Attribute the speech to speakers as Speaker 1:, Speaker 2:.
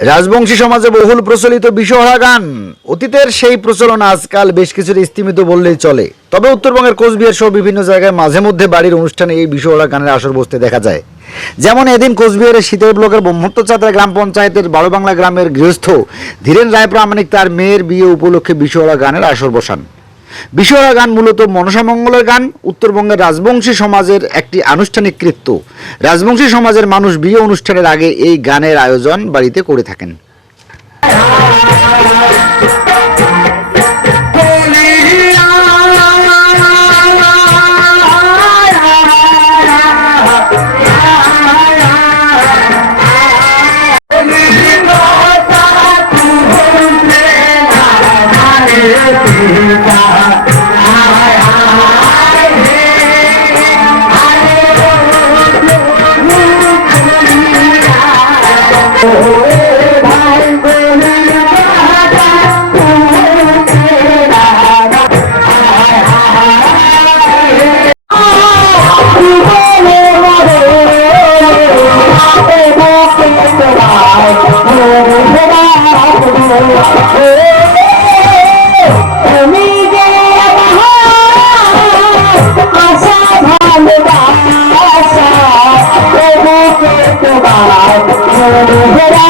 Speaker 1: রাজবংশী সমাজে বহুল প্রচলিত বিষহরা গান। অতীতের সেই প্রচলন আজকাল বেশ কিছুটা স্তিমিত বললেই চলে। তবে উত্তরবঙ্গের কোচবিহার সহ বিভিন্ন জায়গায় মাঝে মধ্যে বাড়ির অনুষ্ঠানে এই বিষহরা গানের আসর বসতে দেখা যায়। যেমন এদিন কোচবিহারের শীতের ব্লকের ব্রহ্মত্বচাত্রা গ্রাম পঞ্চায়েতের বারোবাংলা গ্রামের গৃহস্থ ধীরেন রায় প্রামাণিক তার মেয়ের বিয়ে উপলক্ষে বিষহরা গানের আসর বসান। বিশ্বহরা গান মূলত মনসামঙ্গলের গান, উত্তরবঙ্গের রাজবংশী সমাজের একটি আনুষ্ঠানিক কৃত্য। রাজবংশী সমাজের মানুষ বিয়ে অনুষ্ঠানের আগে এই গানের আয়োজন বাড়িতে করে থাকেন।
Speaker 2: তুমি Bye-bye.